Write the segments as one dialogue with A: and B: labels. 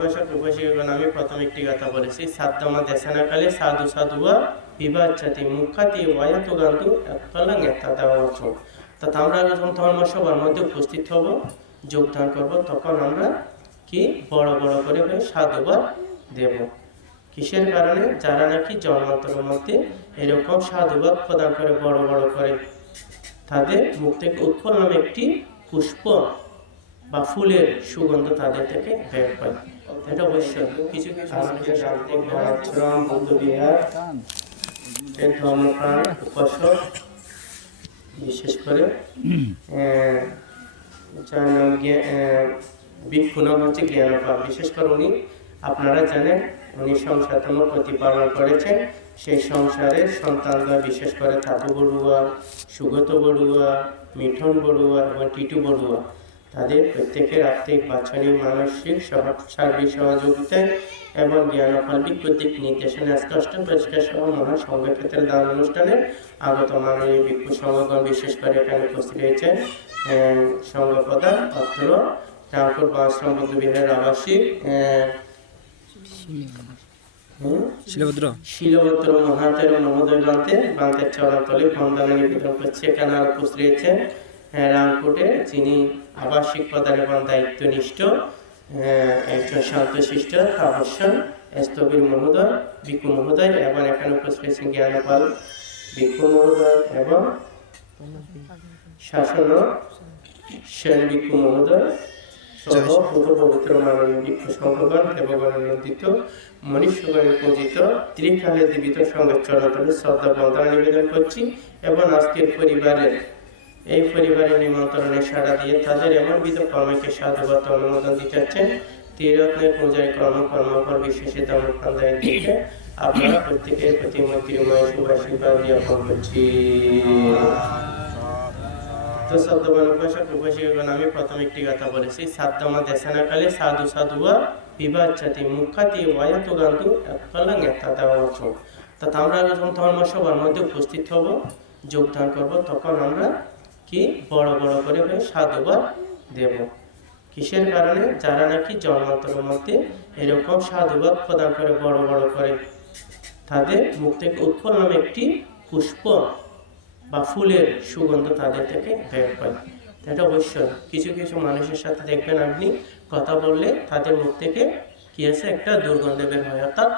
A: আমি প্রথম একটি কথা বলেছি সাধু মুখাতি আমরা যখন মধ্যে উপস্থিত হব, যোগদান করব, তখন আমরা কি বড় বড় করে সাধুবাদ দেব। কিসের কারণে? যারা নাকি জন্মান্তরের মধ্যে এরকম সাধুবাদ প্রদান করে বড় বড় করে। তাদের মুখ থেকে উৎপন্ন একটি পুষ্প বা ফুলের সুগন্ধ তাদের থেকে বের হয়। বিশেষ করে বিশেষ করে উনি, আপনারা জানেন, উনি সংসারতম প্রতিপালন করেছেন, সেই সংসারের সন্তানরা বিশেষ করে থাতু বড়ুয়া, সুগত বড়ুয়া, মিঠন বড়ুয়া এবং টিটু বড়ুয়া তাদের প্রত্যেকের আর্থিক বাৎসরিক মানসিক সার্বিক সহযোগিতায় এবং জ্ঞানফলবিক কর্তৃক নির্দেশনা আজকে অষ্টম পরিষ্কার সহ মহা সংঘক্ষেত্রের দান অনুষ্ঠানে আগত মাননীয় ভিক্ষু সংঘগণ বিশেষ করে এখানে উপস্থিত হয়েছেন আহ, সংঘপ্রধান অত্র রামপুর বাশ্রম বৌদ্ধ বিহারের আবাসিক?
B: শিলভদ্র
A: শিলভদ্র মহাতের মহোদয় গ্রন্থে গ্রন্থের চরণতলে বন্দনা নিবেদন করছে এখানে আর উপস্থিত রয়েছেন আহ, রামপুরে যিনি আবাসিক প্রধান এবং দায়িত্বনিষ্ঠ একজন শান্তশিষ্ট তাপস্যন স্থবির মহোদয় বিকু মহোদয় এবং এখানে উপস্থিত রয়েছেন জ্ঞানপাল বিকু মহোদয় এবং শাসন সেন বিকু মহোদয় সহ পূর্ব পবিত্র মাননীয় বিক্ষু সংঘগণ দেবগণ নন্দিত মনীষগণের পূজিত ত্রিকালে জীবিত সঙ্গের চরণতলে শ্রদ্ধা বন্দনা নিবেদন করছি এবং আজকের পরিবারের এই পরিবারের নিমন্ত্রণে সাড়া দিয়ে তাদের এমন বিধ কর্মকে সাধুবাদ অনুমোদন দিতেছেন ত্রিরত্নের পূজায় কর্ম কর্মফল বিশেষিত অনুষ্ঠান দিকে আপনারা প্রত্যেকের প্রতি মন্ত্রীময় শুভাশীর্বাদ জ্ঞাপন করছি তো উপাসক উপাসিকগণ আমি প্রথম একটি কথা বলেছি সাদ্দামা দেশানাকালে সাধু সাধুয়া বিবাচ্ছাতি মুখাতি ওয়ায়াতু গান্তু একতলাং একটা অর্থ তথা আমরা যখন ধর্ম সভার মধ্যে উপস্থিত হব, যোগদান করব, তখন আমরা কি বড় বড় করে করে সাধুবাদ দেব? কিসের কারণে যারা নাকি জন্মান্তরের মধ্যে এরকম সাধুবাদ প্রদান করে বড় বড় করে? তাদের মুখ থেকে উৎপন্ন একটি পুষ্প বা ফুলের সুগন্ধ তাদের থেকে বের হয়। এটা অবশ্যই কিছু কিছু মানুষের সাথে দেখবেন আপনি কথা বললে তাদের মুখ থেকে কি আছে? একটা দুর্গন্ধ বের হয়। অর্থাৎ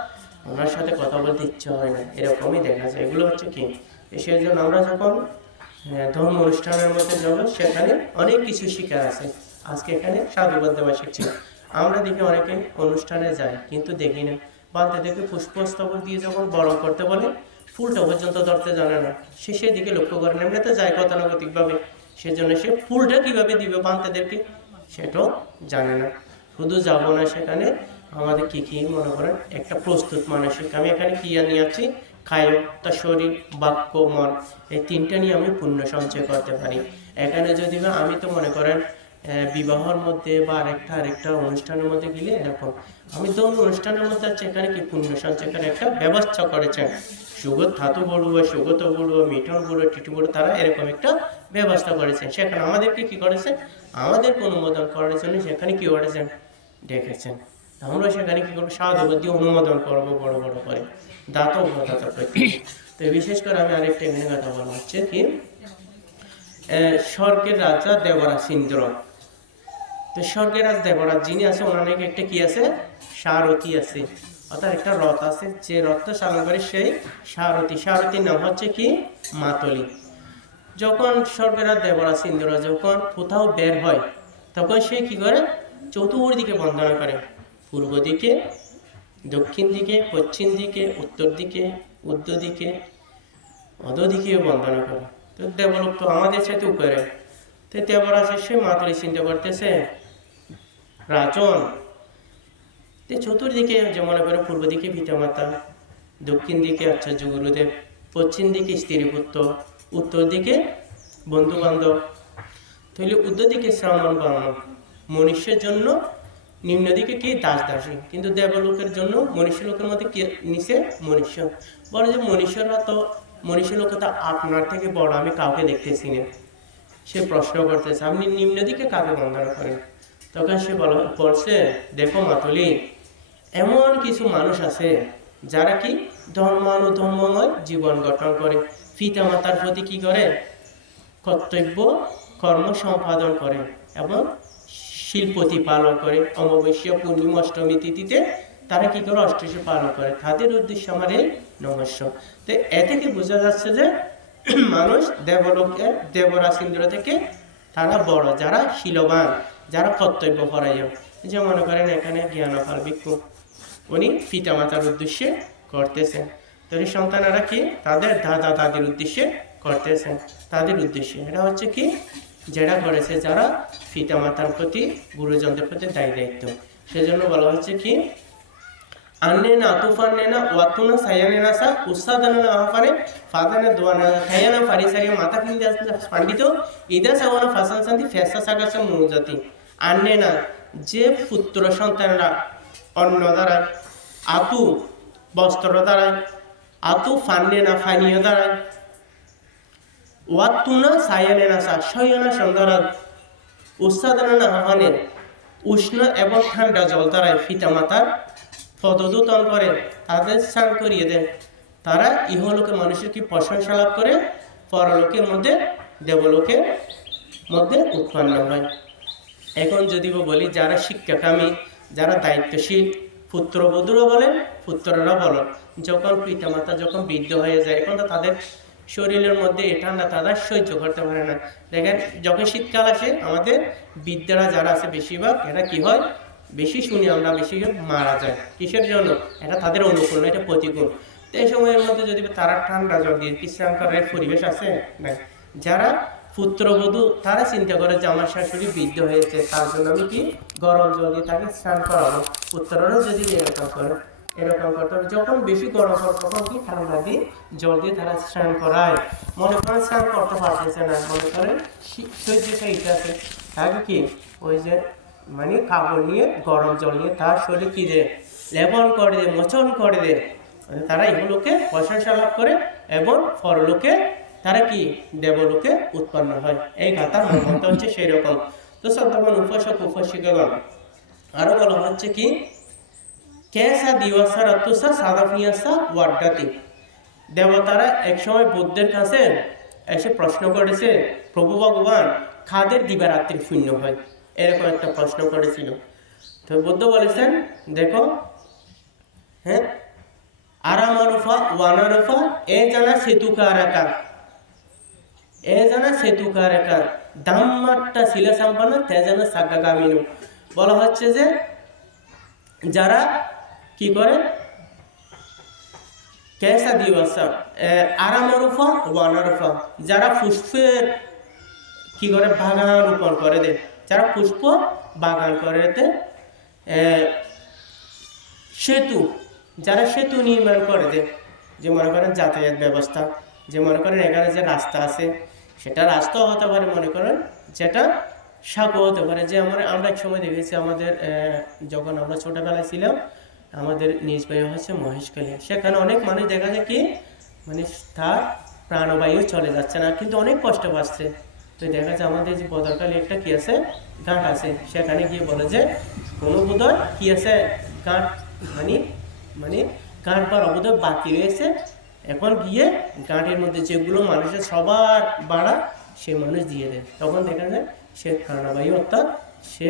A: ওনার সাথে কথা বলতে ইচ্ছা হয় না। এরকমই দেখা যায়। এগুলো হচ্ছে কি? সেই জন্য আমরা যখন ধর্ম অনুষ্ঠানের মধ্যে যাব সেখানে অনেক কিছু শিকার আছে। আজকে এখানে সাধুবাদ দেওয়া শিখছি। আমরা দেখি অনেকে অনুষ্ঠানে যাই কিন্তু দেখি না। বালতি দেখে পুষ্পস্তবক দিয়ে যখন বড় করতে বলে, ফুলটা পর্যন্ত ধরতে জানে না। সে সেদিকে লক্ষ্য করে না এমনিতে যায় গতানুগতিকভাবে। সেজন্য সে ফুলটা কীভাবে দিবে বান্তাদেরকে সেটাও জানে না। শুধু যাব না সেখানে। আমাদের কি কি মনে করেন? একটা প্রস্তুত মানসিক আমি এখানে কি নিয়ে আছি কায় তা শরীর বাক্য, মন, এই তিনটা নিয়ে আমি পুণ্য সঞ্চয় করতে পারি। এখানে যদি বা আমি তো মনে করেন বিবাহর মধ্যে বা আরেকটা আরেকটা অনুষ্ঠানের মধ্যে গেলে এরকম আমি তো অনুষ্ঠানের মধ্যে আছে, এখানে কি পুণ্য সঞ্চয় করে একটা ব্যবস্থা করেছেন? সুগত ধাতু বড়ুয়া, সুগত বড়ুয়া, মিঠন বড়ুয়া, টিটু বড়ুয়া, তারা এরকম একটা ব্যবস্থা করেছেন। সেখানে আমাদেরকে কি করেছেন? আমাদের অনুমোদন করার জন্য সেখানে কি করেছেন? ডেকেছেন আমরা সেখানে কি করব? দিয়ে অনুমোদন করব বড় বড় করে। দাতব দাতা প্রত্যেকে তো বিশেষ করে আমি আরেকটা এখানে কথা বলা হচ্ছে কি স্বর্গের রাজা দেবরাজ ইন্দ্র তো স্বর্গের রাজ দেবরাজ, যিনি আছে, ওনার নাকি একটা কি আছে? সারথি আছে। অর্থাৎ একটা রথ আছে, যে রথটা চালন করে সেই সারথী। সারথীর নাম হচ্ছে কি? মাতলি। যখন স্বর্গেরা দেবরাজ ইন্দ্র যখন কোথাও বের হয়, তখন সে কি করে? চতুর্দিকে বন্দনা করে। পূর্ব দিকে দক্ষিণ দিকে, পশ্চিম দিকে, উত্তর দিকে উত্তর দিকে অধদিকেও বন্দনা করে। তো দেবলোক তো আমাদের সাথে উপরে। তো দেবরাজ এসে মাতলি চিন্তা করতেছে, রাজন, তো চতুর্দিকে যে মনে করে পূর্ব দিকে পিতামাতা, দক্ষিণ দিকে আচার্য গুরুদেব, পশ্চিম দিকে স্ত্রী পুত্র, উত্তর দিকে বন্ধু বান্ধব তাহলে উত্তর দিকে শ্রাবণ বামন মনুষ্যের জন্য নিম্ন দিকে কি দাস দাসী? কিন্তু দেবলোকের জন্য মনুষ্য লোকের মধ্যে কি নিচে? মনুষ্য বলে যে মনুষ্যরা তো মনুষ্য লোক তো আপনার থেকে বড় আমি কাউকে দেখতেছি না। সে প্রশ্ন করতেছে, আপনি নিম্ন দিকে কাকে বন্দনা করেন? তখন সে বলা, বলছে, দেখো মাতুলি, এমন কিছু মানুষ আছে যারা কি ধর্মানুধর্মময় জীবন গঠন করে। পিতা মাতার প্রতি কি করে? কর্তব্য, কর্ম সম্পাদন করে এবং শিল্পতি পালন করে। অমাবস্যা পূর্ণিমা অষ্টমী তিথিতে তারা কি করে অষ্টমী পালন করে? তাদের উদ্দেশ্য আমার এই নমস্য। তো এ থেকে বোঝা যাচ্ছে যে মানুষ দেবলোকে দেবরাজ ইন্দ্র থেকে তারা বড়, যারা শিলবান, যারা কর্তব্য পরায়ণ। যে মনে করেন এখানে জ্ঞানপাল ভিক্ষু, উনি পিতামাতার উদ্দেশ্যে করতেছেন। তো সন্তানেরা কি? তাদের দাদা দাদির উদ্দেশ্যে করতেছেন। তাদের উদ্দেশ্যে। এটা হচ্ছে কি? যেটা করেছে যারা পিতা মাতার প্রতি, গুরুজনদের প্রতি দায়ী দায়িত্ব। সেজন্য বলা হচ্ছে কি যে পুত্র সন্তানরা অন্ন দ্বারায়, আতু বস্ত্র দ্বারায়, আতু ফান্নে না ফানীয় দ্বারায় ওয়াত্তুনা সায়ানে না সা শয়না সন্ধারা উৎসাদনা উষ্ণ এবং ঠান্ডা জল দ্বারায় ফিতামাতার পদদূতন করে, তাদের স্নান করিয়ে দেন তারা ইহলোকে মানুষের কি প্রশংসা লাভ করে? পরলোকের মধ্যে, দেবলোকের মধ্যে উৎপন্ন হয়। এখন যদি বলি, যারা শিক্ষাকামী, যারা দায়িত্বশীল, পুত্রবধূরা বলেন, পুত্ররা বলেন যখন পিতামাতা যখন বৃদ্ধ হয়ে যায়, এখন তো তাদের শরীরের মধ্যে এই ঠান্ডা তারা সহ্য করতে পারে না। দেখেন, যখন শীতকাল আসে, আমাদের বৃদ্ধরা যারা আছে বেশিরভাগ, এরা কি হয়? বেশি শুনি আমরা বেশি মারা যায়। কিসের জন্য? এটা তাদের অনুকূল না, এটা প্রতিকূল। তো এই সময়ের মধ্যে যদি তারা ঠান্ডা জল দিয়ে করার পরিবেশ আছে? না। যারা পুত্রবধূ, তারা চিন্তা করে যে আমার শাশুড়ি বৃদ্ধ হয়েছে, তার জন্য আমি কি গরম জল দিয়ে তাকে স্নান করাবো? পুত্ররাও যদি এরকম করে। এরকম করতে হবে। যখন বেশি গরম হয় তখন কি দিয়ে জল দিয়ে তারা স্নান করায়। মনে করেন স্নান করতে পারতেছে না, মনে করেন আছে। তাকে কি? ওই যে মানে কাপড় নিয়ে, গরম জল নিয়ে তার শরীর কি দে লেপন করে দে মোচন করে দে মানে তারা এগুলোকে প্রশংসা লাভ করে এবং পরলোকে তারা কি? দেবলোকে উৎপন্ন হয়। এই গাথার মর্মটা হচ্ছে সেই রকম তো সন্তমান উপাসক, উপাসিকাগণ, আরও বলা হচ্ছে কি? কেসা দিবসা রতুসা সাদাফিয়াসা ওয়ার্ডাতি দেবতারা একসময় বুদ্ধের কাছে এসে প্রশ্ন করেছে, প্রভু ভগবান খাদের দিবারাত্রির শূন্য হয়? এরকম একটা প্রশ্ন করেছিল। তো বুদ্ধ বলেছেন, দেখো হ্যাঁ আরামারুফা ওয়ানারুফা এ জানা সেতু সেতুকারাকা। এ জানা সেতু সেতুকারাকা। দাম্মাট্টা শিলা সম্পন্ন তে যেন সাগাগামিনু বলা হচ্ছে যে, যারা কি করে? কেসা দিবসা আরামারুফা ওয়ানারুফা যারা পুষ্পের কি করে? বাগান রোপণ করে দে। যারা পুষ্প বাগান করে দে সেতু। যারা সেতু নির্মাণ করে দে, যে মনে করেন যাতায়াত ব্যবস্থা, যে মনে করেন এখানে যে রাস্তা আছে, সেটা রাস্তাও হতে পারে মনে করেন যেটা সাঁকো হতে পারে। যে আমরা আমরা এক সময় দেখেছি আমাদের যখন আমরা ছোটবেলায় ছিলাম আমাদের নিজ বায়ু হচ্ছে মহেশখালী সেখানে অনেক মানুষ দেখা যায় কি মানে তার প্রাণবায়ু চলে যাচ্ছে না, কিন্তু অনেক কষ্ট পাচ্ছে। তো দেখা যায় আমাদের যে বদরকালী একটা কি আছে, গাঁট আছে। সেখানে গিয়ে বলে যে, কোনো বোধহয় কি আছে, গাঁট মানে মানে গাঁট বার অবোধয় বাকি রয়েছে। এখন গিয়ে গাঁটের মধ্যে যেগুলো মানুষের সবার বাড়া, সে মানুষ দিয়ে দেয়। তখন দেখা যায় সে প্রাণবায়ু অর্থাৎ সে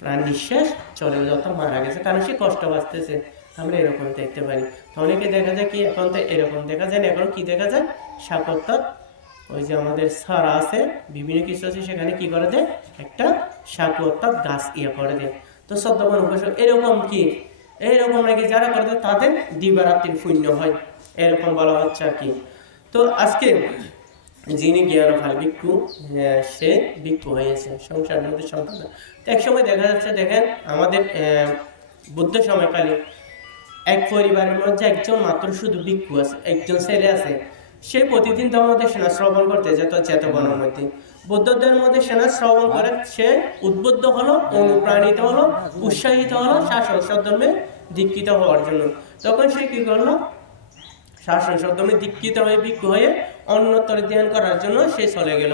A: প্রাণ নিঃশ্বাস চলে অর্থাৎ মারা গেছে কারণ সে কষ্ট বাঁচতেছে আমরা এরকম দেখতে পারি। অনেকে দেখা যায় কি, এখন তো এরকম দেখা যায় না, এখন কি দেখা যায়? সাপ অর্থাৎ ওই যে আমাদের সারা আছে, বিভিন্ন কিছু আছে, সেখানে কি করে দেয়? একটা সাকু অর্থাৎ গাছ ইয়ে করে দেয়। তো সদ্যমান উপাসক এরকম কি? এইরকম নাকি যারা করে তাদের দিবারাত্রির পুণ্য হয়। এরকম বলা হচ্ছে আর কি। তো আজকে যিনি জ্ঞান ভাই ভিক্ষু সে ভিক্ষু হয়েছে, সংসার মধ্যে সন্তান তো এক সময় দেখা যাচ্ছে, দেখেন, আমাদের বুদ্ধ সময়কালে এক পরিবারের মধ্যে একজন মাত্র শুধু ভিক্ষু আছে, একজন ছেলে আছে। সে প্রতিদিন ধর্মদের সেনা শ্রবণ করতে যেত চেতবনের মধ্যে। বৌদ্ধদের মধ্যে সেনা শ্রবণ করে, সে উদ্বুদ্ধ হলো, অনুপ্রাণিত হলো, উৎসাহিত হলো শাসন সদ্ধর্মে দীক্ষিত হওয়ার জন্য। তখন সে কি করল? শাসন সদ্ধর্মে দীক্ষিত হয়ে ভিক্ষু হয়ে অন্যতর ধ্যান করার জন্য সে চলে গেল।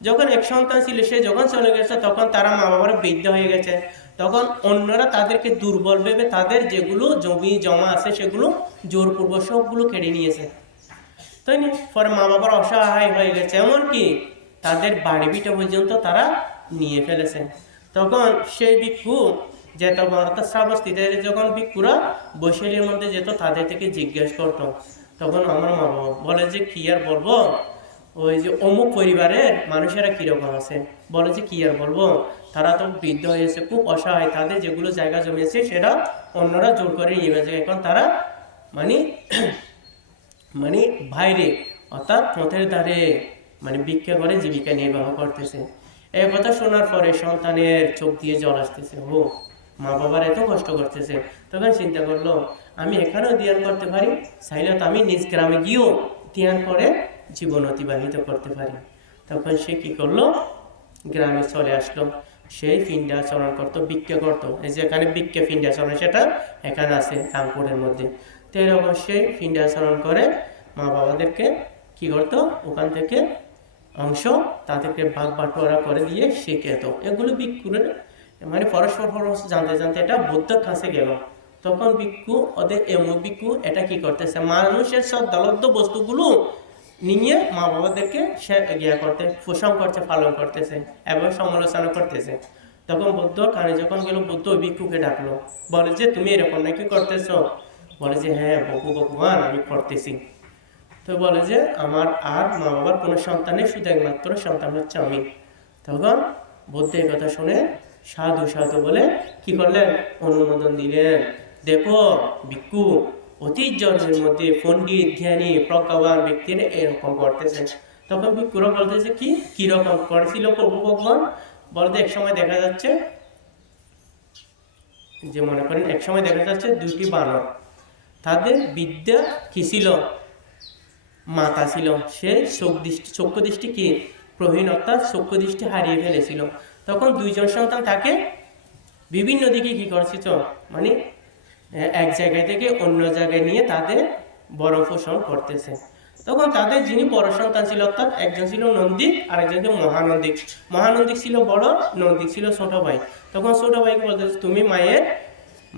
A: যখন এক সন্তান ছিল, সে যখন চলে গেছে, তখন তারা মা বাবার বৃদ্ধ হয়ে গেছে। তখন অন্যরা তাদেরকে দুর্বল ভেবে তাদের যেগুলো জমি জমা আছে, সেগুলো জোরপূর্বক সবগুলো কেড়ে নিয়েছে। তাই না? পরে মা বাবার অসহায় হয়ে গেছে। এমনকি তাদের বাড়ি ভিটা পর্যন্ত তারা নিয়ে ফেলেছে। তখন সেই ভিক্ষু যেত অর্থাৎ শ্রাবস্তিতে যখন ভিক্ষুরা বৈশালীর মধ্যে যেত, তাদের থেকে জিজ্ঞেস করতো তখন আমার মা বলে যে কি আর বলব? ওই যে অমুক পরিবারের মানুষেরা কীরকম আছে? বলে যে কি আর বলব? তারা তো বৃদ্ধ হয়েছে খুব অসহায়। তাদের যেগুলো জায়গা জমিয়েছে সেটা অন্যরা জোর করে নিয়ে গেছে। এখন তারা মানে মানে বাইরে অর্থাৎ পথের ধারে মানে ভিক্ষা করে জীবিকা নির্বাহ করতেছে। এই কথা শোনার পরে সন্তানের চোখ দিয়ে জল আসতেছে ও। মা বাবার এত কষ্ট করতেছে। তখন চিন্তা করল, আমি এখানেও ধ্যান করতে পারি চাইলে তো আমি নিজ গ্রামে গিয়েও ধ্যান করে জীবন অতিবাহিত করতে পারি। তখন সে কি করল? গ্রামে চলে আসলো। সেই ফিন্ডাচরণ করতো, ভিক্ষা করতো। এই যে এখানে ভিক্ষা ফিন্ডাচরণ সেটা এখানে আছে রামপুরের মধ্যে। তো এরকম সেই ফিন্ডাচরণ করে মা বাবাদেরকে কি করতো? ওখান থেকে অংশ তাদেরকে ভাগ বাটোয়ারা করে দিয়ে শিখেতো এগুলো ভিক্ষুরের মানে পরস্পর পরস্পর জানতে জানতে এটা বুদ্ধর কাছে গেল। তখন ভিক্ষু ওদের এমন ভিক্ষু এটা কি করতেছে? মানুষের সব দলব্ধ বস্তুগুলো নিয়ে মা বাবাদেরকে সে ইয়ে করতে, পোষণ করছে পালন করতেছে, এবং সমালোচনা করতেছে। তখন বুদ্ধ কানে যখন গেল, বুদ্ধ ওই ভিক্ষুকে ডাকলো। বলে যে, তুমি এরকম নাকি করতেছো? বলে যে হ্যাঁ বকু ভগবান, আমি করতেছি। তো বলে যে, আমার আর মা বাবার কোনো সন্তান নেই, শুধু একমাত্র সন্তান হচ্ছে আমি। তখন বুদ্ধ এই কথা শুনে সাধু সাধু বলে কি করলেন? অনুমোদন দিলেন। দেখো, ভিক্ষু অতীত মধ্যে পণ্ডিত, জ্ঞানী, প্রজ্ঞাবান ব্যক্তিরা এরকম করতেছে। তখন ভিক্ষুরা বলতেছে কি? কীরকম করেছিল প্রভু ভগবান? বলতে, এক সময় দেখা যাচ্ছে, যে মনে করেন, এক সময় দেখা যাচ্ছে দুটি বানর। তাদের বিদ্যা কি ছিল? মাতা ছিল। সে চোখ দৃষ্টি চক্ষু দৃষ্টি কি? প্রহীন অর্থাৎ চক্ষু দৃষ্টি হারিয়ে ফেলেছিল। তখন দুইজন সন্তান তাকে বিভিন্ন দিকে কি করেছিল মানে এক জায়গায় থেকে অন্য জায়গায় নিয়ে তাদের বড় পোষণ করতেছে। তখন তাদের যিনি বড় সন্তান ছিল, অর্থাৎ একজন ছিল নন্দিক আর একজন ছিল মহানন্দিক মহানন্দিক ছিল বড় নন্দিক ছিল ছোট ভাই। তখন ছোট ভাইকে বলতেছে, তুমি মায়ের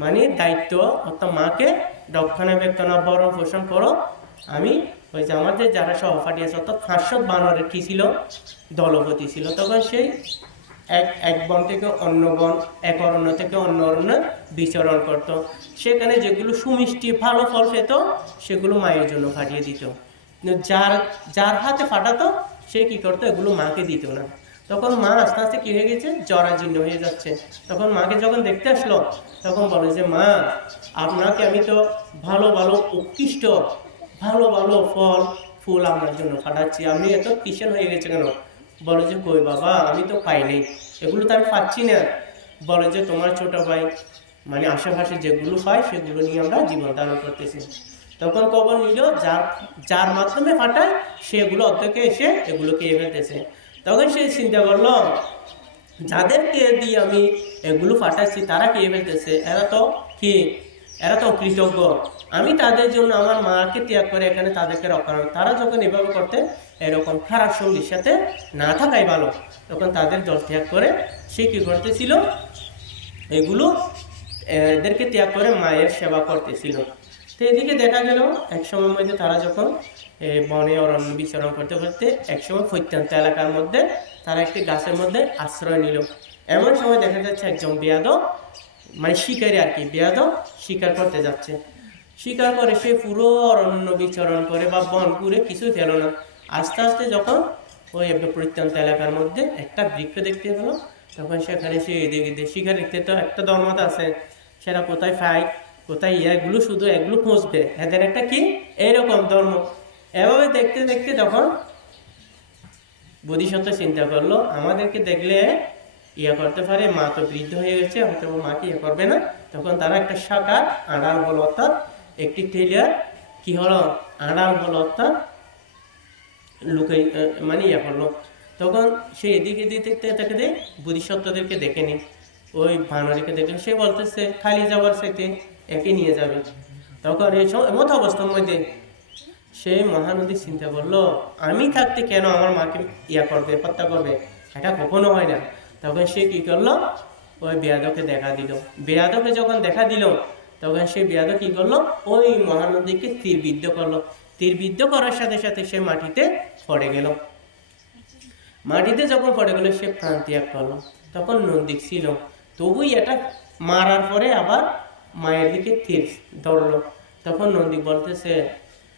A: মানে দায়িত্ব, অর্থাৎ মাকে রক্ষণাবেক্ষণা বরণ পোষণ করো। আমি ওই যে আমাদের যারা সহপাঠী আছে, অর্থাৎ পাঁচশো বানরের কি ছিল? দলপতি ছিল। তখন সেই এক এক বন থেকে অন্য বন, এক অরণ্য থেকে অন্য অরণ্যে বিচরণ করত। সেখানে যেগুলো সুমিষ্টি ভালো ফল পেত, সেগুলো মায়ের জন্য পাঠিয়ে দিত। যার যার হাতে ফাটাতো, সে কি করতো, এগুলো মাকে দিত না। তখন মা আস্তে আস্তে কী হয়ে গেছে, জরাজীর্ণ হয়ে যাচ্ছে। তখন মাকে যখন দেখতে আসলো, তখন বলে যে, মা, আপনাকে আমি তো ভালো ভালো, উৎকৃষ্ট, ভালো ভালো ফল, ফুল আপনার জন্য পাঠাচ্ছি আপনি এত কিসের হয়ে গেছে কেন? বলে যে, কই বাবা, আমি তো পাইনি এগুলো তো আমি পাচ্ছি না। বলে যে, তোমার ছোট ভাই মানে আশেপাশে যেগুলো পায় সেগুলো নিয়ে আমরা জীবন ধারণ করতেছি। তখন খবর নিল, যার যার মাধ্যমে পাঠায় সেগুলো অর্ধেকে এসে এগুলো খেয়ে ফেলতেছে। তখন সে চিন্তা করল, যাদেরকে দিয়ে আমি এগুলো পাঠাচ্ছি তারা খেয়ে ফেলতেছে। এরা তো কি? এরা তো কৃতজ্ঞ। আমি তাদের জন্য আমার মাকে ত্যাগ করে এখানে তাদেরকে রক্ষা। তারা যখন এভাবে করতে, এরকম খারাপ সঙ্গীর সাথে না থাকাই ভালো। তখন তাদের দল ত্যাগ করে সে কি করতেছিল? এগুলো, এদেরকে ত্যাগ করে মায়ের সেবা করতেছিল। তো এদিকে দেখা গেল, এক সময়ের মধ্যে তারা যখন বনে অরণ্য বিচরণ করতে করতে একসময় প্রত্যন্ত এলাকার মধ্যে, তারা একটি গাছের মধ্যে আশ্রয় নিল। এমন সময় দেখা যাচ্ছে একজন বেয়াদ মানে শিকারি আর কি বেয়াদ শিকার করতে যাচ্ছে। শিকার করে, সে পুরো অরণ্য বিচরণ করে বা বন ঘুরে কিছু পেল না। আস্তে আস্তে যখন ওই একটা প্রত্যন্ত এলাকার মধ্যে একটা বৃক্ষ দেখতে পেল, তখন সেখানে সে এদিকে শিকার দেখতে তো একটা ধর্মত আছে, সেটা কোথায় পায় কোথায় এগুলো শুধু এগুলো খুঁজবে। এদের একটা কি? এইরকম ধর্ম। এভাবে দেখতে দেখতে তখন বোধিসত্ত্ব চিন্তা করল, আমাদেরকে দেখলে ইয়া করতে পারে, মা তো বৃদ্ধ হয়ে গেছে, হয়তো মাকে ইয়ে করবে না? তখন তারা একটা শাখা আড়াল হলো অর্থাৎ একটি টেলিয়ার কি হলো? আড়াল হলো অর্থাৎ লুকে মানে ইয়া করল তখন সে এদিকে এদিকে দেখতে দেখতে বোধিসত্ত্বদেরকে দেখেনি ওই বানরীকে দেখে সে বলতেছে, খালি যাওয়ার সাথে একে নিয়ে যাবে। তখন এই সব মত অবস্থার মধ্যে সেই মহানদী চিন্তা করল আমি থাকতে কেন আমার মাকে ইয়া করবে, হত্যা করবে? এটা কখনো হয় না। তখন সে কি করল? ওই বেয়াদকে দেখা দিল। বেয়াদকে যখন দেখা দিল তখন সেই বেয়াদ কি করল? ওই মহানদীকে তীরবিদ্ধ করল। তীরবিদ্ধ করার সাথে সাথে সে মাটিতে পড়ে গেল। মাটিতে যখন পড়ে গেল, সে প্রাণ ত্যাগ করল। তখন নন্দিক ছিল। তবুই এটা মারার পরে আবার মায়ের দিকে তীর ধরলো। তখন নন্দিক বলতেছে,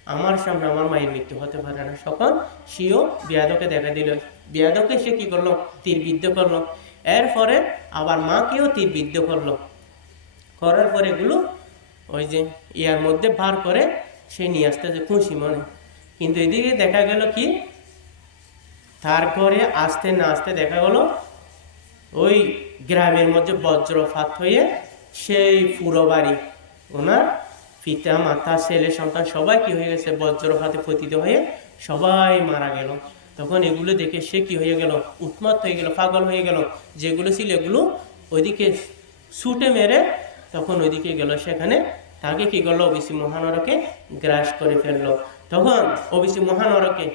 A: আমার সামনে আমার মায়ের মৃত্যু হতে পারে না। সকল সেও বিয়াদকে দেখা দিল। বিয়াদকে সে কি করল? তীর বিদ্ধ করল। এরপরে আবার মাকেও তীর বিদ্ধ করল। করার পরে এগুলো ওই যে ইয়ার মধ্যে বার করে সে নিয়ে আসতেছে খুশি মনে। কিন্তু এদিকে দেখা গেল কি? তারপরে আসতে না আসতে দেখা গেল ওই গ্রামের মধ্যে বজ্রপাত হয়ে সেই পুরো বাড়ি, ওনার পিতা, মাতা, ছেলে, সন্তান সবাই কি হয়ে গেছে? বজ্রপাতে পতিত হয়ে সবাই মারা গেল। তখন এগুলো দেখে সে কি হয়ে গেল? উন্মাদ হয়ে গেল, পাগল হয়ে গেল। যেগুলো ছিল এগুলো ওইদিকে ছুটে মেরে তখন ওইদিকে গেল সেখানে। তাকে কি করল? ওবিসি মহানরকে গ্রাস করে ফেলল। তখন ওবিসি মহানরকে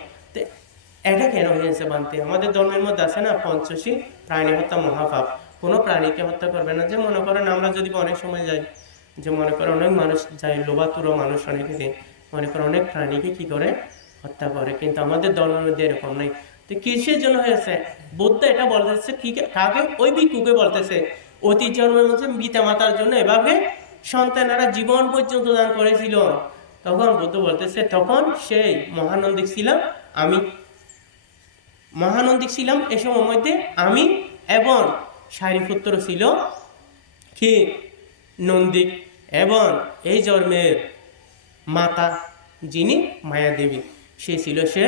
A: এটা কেন হয়েছে বানতে? আমাদের ধর্মের মধ্যে আছে না পঞ্চশী প্রাণী হত্যা মহাপাপ। কোনো প্রাণীকে হত্যা করবে না। যে মনে করেন আমরা যদি অনেক সময় যাই, যে মনে করেন অনেক মানুষ যায়, লোবাতুরো মানুষ অনেকে দিন মনে করেন অনেক প্রাণীকে কি করে? হত্যা করে। কিন্তু আমাদের ধর্মের মধ্যে এরকম নেই। তো কিসের জন্য হয়েছে? বুদ্ধ এটা বলতেছে কি, কাকে? ওই ভিক্ষুকে বলতেছে অতীত জন্মের মধ্যে পিতা মাতার জন্য এভাবে সন্তানেরা জীবন পর্যন্ত দান করেছিল। তখন বুদ্ধ বলতেছে, তখন সেই মহানন্দিক ছিলাম আমি। মহানন্দিক ছিলাম এ সময় মধ্যে আমি এবং সারিপুত্র ছিল কি? নন্দিক এবং এই জন্মের মাতা যিনি মায়াদেবী, সে ছিল সে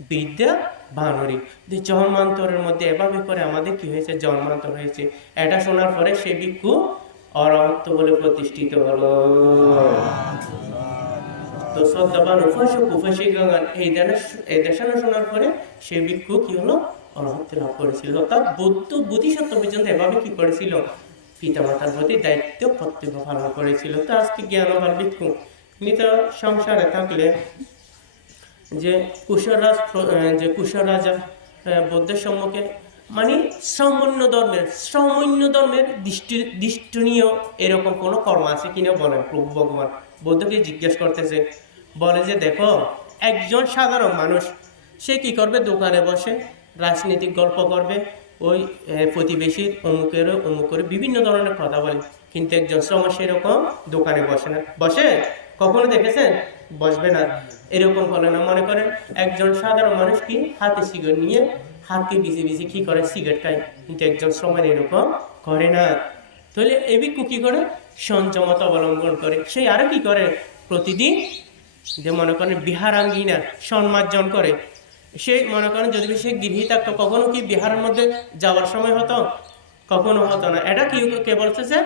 A: বিদ্যা বানরী। যে জন্মান্তরের মধ্যে এভাবে করে আমাদের কি হয়েছে? জন্মান্তর হয়েছে। এটা শোনার পরে সে ভিক্ষু অরহত্ত বলে প্রতিষ্ঠিত হলো। তো শ্রদ্ধাবান উপাসক উপাসিকাগণ এই দেশ এই দেশানো শোনার পরে সে ভিক্ষু কি হলো? অরহত্ব লাভ করেছিল। অর্থাৎ বুদ্ধ বুদ্ধিসত্ত্ব পর্যন্ত এভাবে কি করেছিল? পিতামাতার প্রতি দায়িত্ব কর্তব্য পালন করেছিল। তো আজকে জ্ঞানবান ভিক্ষু তিনি সংসারে থাকলে যে কুশরাজ, যে কুশর রাজা বৌদ্ধের সম্মুখে মানে সামান্য ধর্মের সামান্য ধর্মের দৃষ্টি, দৃষ্টনীয় এরকম কোনো কর্ম আছে কিনা বলেন প্রভু ভগবান। বৌদ্ধকে জিজ্ঞেস করতেছে, বলে যে দেখো, একজন সাধারণ মানুষ, সে কি করবে? দোকানে বসে রাজনীতিক গল্প করবে, ওই প্রতিবেশীর অমুকের অমুকের বিভিন্ন ধরনের কথা বলে। কিন্তু একজন শ্রমণ সেরকম দোকানে বসে না। বসে? কখনো দেখেছেন? বসবে না। এরকম করে না। মনে করেন একজন সাধারণ মানুষ কি হাতে সিগারেট নিয়ে হাতকে বিছে বিছে কি করে সিগারেট খায়? কিন্তু একজন শ্রমণ এরকম করে না। তাহলে এই ভিক্ষু কি করে? সঞ্চমত অবলম্বন করে। সেই আরও কি করে? প্রতিদিন যে মনে করেন বিহারাঙ্গিনা সম্মার্জন করে। সে মনে করেন যদি সে গৃহী থাকতো কখনো কি বিহারের মধ্যে যাওয়ার সময় হতো? কখনো হতো না। এটা কি কে বলতেছে?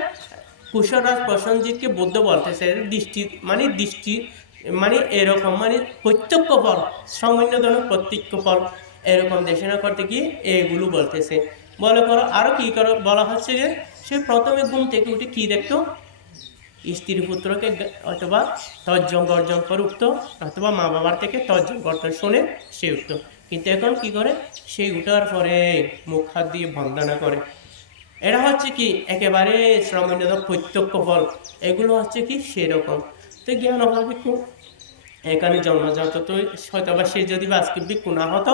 A: কুশলরাজ প্রসঞ্জিৎকে বৌদ্ধ বলতেছে। দৃষ্টি মানে দৃষ্টি মানে এরকম মানে প্রত্যক্ষ ফল ধরনের প্রত্যক্ষ ফল এরকম দেশনা করতে গিয়ে এগুলো বলতেছে। বলে করো আরও কী করো, বলা হচ্ছে যে সে প্রথমে ঘুম থেকে উঠে কী দেখতো? স্ত্রী পুত্রকে অথবা তর্জন গর্জন করে উঠত, অথবা মা বাবার থেকে তর্জন গর্জন শুনে সে উঠত। কিন্তু এখন কি করে? সেই উঠার পরে মুখ হাত দিয়ে বন্দনা করে। এটা হচ্ছে কি? একেবারে শ্রমণীয় প্রত্যক্ষ ফল। এগুলো হচ্ছে কি? সেরকম। তো জ্ঞান অভাব ভিক্ষু এখানে জন্মজাত তো হয়তো বা সে যদি বা আজকে ভিক্ষু না হতো,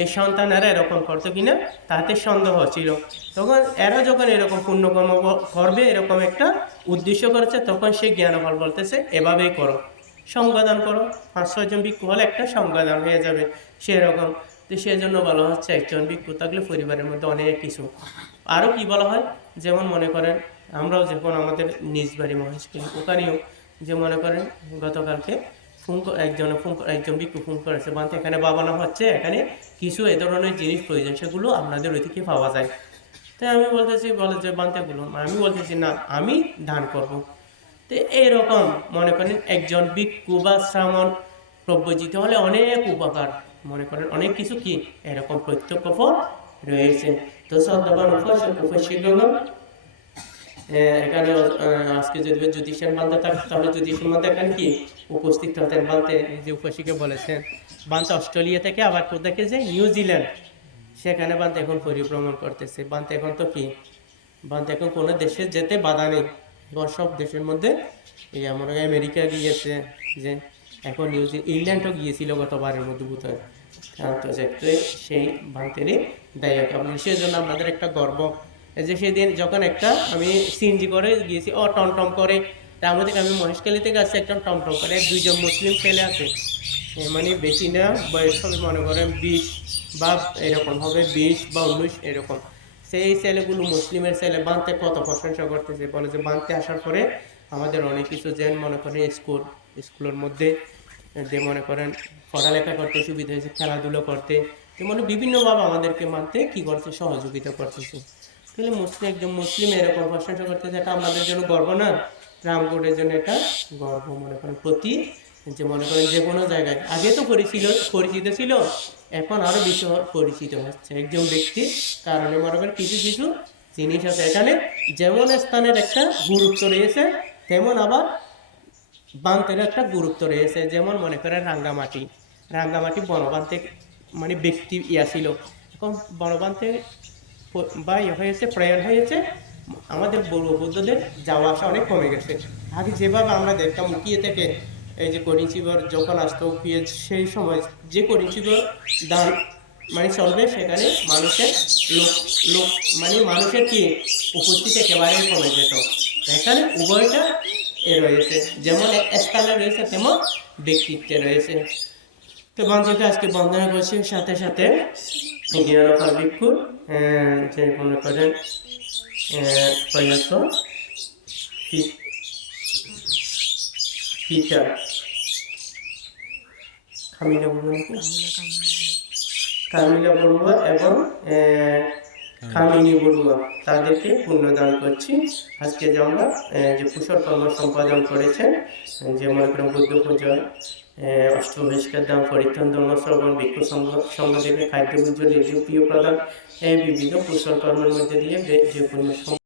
A: এই সন্তানেরা এরকম করতো কিনা, তাতে সন্দেহ ছিল। তখন এরা যখন এরকম পুণ্যকর্ম করবে, এরকম একটা উদ্দেশ্য করেছে, তখন সে জ্ঞান ফল বলতেছে, এভাবেই করো। সংবাদান করো। পাঁচ ছয়জন ভিক্ষু হলে একটা সংবাদান হয়ে যাবে। সেরকম। তো সেজন্য বলা হচ্ছে, একজন ভিক্ষু থাকলে পরিবারের মধ্যে অনেক কিছু। আরও কি বলা হয়? যেমন মনে করেন, আমরাও যখন আমাদের নিজ বাড়ি মহেশখালী ওখানেও যে মনে করেন, গতকালকে ফোন একজন ফোন একজন ভিক্ষু ফোন করেছে। বানতে এখানে বাবানো হচ্ছে এখানে কিছু এ ধরনের জিনিস প্রয়োজন সেগুলো আপনাদের ওই থেকে পাওয়া যায়। তাই আমি বলতেছি বলে যে বান্তেগুলো আমি বলতেছি না আমি দান করব। তো এরকম মনে করেন একজন ভিক্ষু বা শ্রামণ প্রব্যজিত হলে অনেক উপকার। মনে করেন অনেক কিছু কি? এরকম প্রত্যক্ষ রয়েছে। তো আহ, এখানে আজকে যদি জ্যোতিষের বান্ধব থাকে তাহলে জ্যোতিষের মধ্যে এখানে কি উপস্থিত হতেন বানতে যে উপাসিকে বলেছেন বানতে অস্ট্রেলিয়া থেকে আবার কোথাকে যে? নিউজিল্যান্ড। সেখানে বানতে এখন পরিভ্রমণ করতেছে। বানতে এখন তো কি? বান্ধ এখন কোনো দেশে যেতে বাধা নেই। এখন সব দেশের মধ্যে, এই আমরা আমেরিকা গিয়েছে, যে এখন নিউজ, ইংল্যান্ডও গিয়েছিল গতবারের মধ্যে সেই বান্তেরই দায়ক আপনি সেই জন্য আমাদের একটা গর্ব যে সেদিন যখন একটা আমি সিনজি করে গিয়েছি, ও টমটম করে। তার মধ্যে আমি মহেশখালী থেকে আসছি একটা টমটম করে। দুইজন মুসলিম ছেলে আছে। মানে বেশি না, বয়স হবে মনে করেন বিশ বা এরকম হবে, বিশ বা উনিশ এরকম। সেই ছেলেগুলো মুসলিমের ছেলে, বানতে কত প্রশংসা করতেছে। বলে যে বানতে আসার পরে আমাদের অনেক কিছু যেন মনে করেন স্কুল, স্কুলের মধ্যে যে মনে করেন পড়ালেখা করতে সুবিধা হয়েছে, খেলাধুলো করতে। মানে বিভিন্নভাবে আমাদেরকে মানতে কি করছে, সহযোগিতা করতেছে। তাহলে মুসলিম একজন মুসলিম এরকম প্রশংসা করতেছে, এটা আমাদের জন্য গর্ব না? রামগড়ের জন্য এটা গর্ব মনে করেন, প্রতি যে মনে করেন যে কোনো জায়গায়। আগে তো পরিচিত পরিচিত ছিল, এখন আরও বেশি পরিচিত হচ্ছে। একজন ব্যক্তির কারণে মনে করেন কিছু কিছু জিনিস আছে। এখানে যেমন স্থানের একটা গুরুত্ব রয়েছে, তেমন আবার বান্তের একটা গুরুত্ব রয়েছে। যেমন মনে করেন রাঙ্গামাটি রাঙ্গামাটি বনবান্তে মানে ব্যক্তি ইয়া ছিল। এখন বনবান্তে বা ইয়ে হয়েছে প্রেয়ার হয়েছে, আমাদের বড় বুদ্ধদের যাওয়া আসা অনেক কমে গেছে। আগে যেভাবে আমরা দেখতাম, উকিয়ে থেকে এই যে করিঞ্চিবর যখন আসতো, উকিয়ে সেই সময় যে করিঞ্চিবর দান মানে চলবে, সেখানে মানুষের লোক লোক মানে মানুষের কি? উপস্থিতি একেবারে কমে যেত। এখানে উভয়টা এ রয়েছে, যেমন স্থানে রয়েছে, তেমন ব্যক্তিত্বে রয়েছে। তো বন্ধুকে আজকে বন্দনা করছি সাথে সাথে জ্ঞানফল ভিক্ষু যে মনে করেন প্রয়াত খামিলা বড়ুয়া? কামিলা বড়ুয়া এবং কামিনী বড়ুয়া তাদেরকে পুণ্যদান করছি। আজকে যে আমরা যে কুশল কর্ম সম্পাদন করেছেন, যে মনে করেন বুদ্ধ পূজা অষ্টবেশকের দাম পরিত্রাণ ধর্ম শ্রবণ ভিক্ষু সংঘ সংঘদেবী খাদ্য উজ্জ্বল বিবিধ কুশল কর্মের মধ্যে দিয়ে যে সম-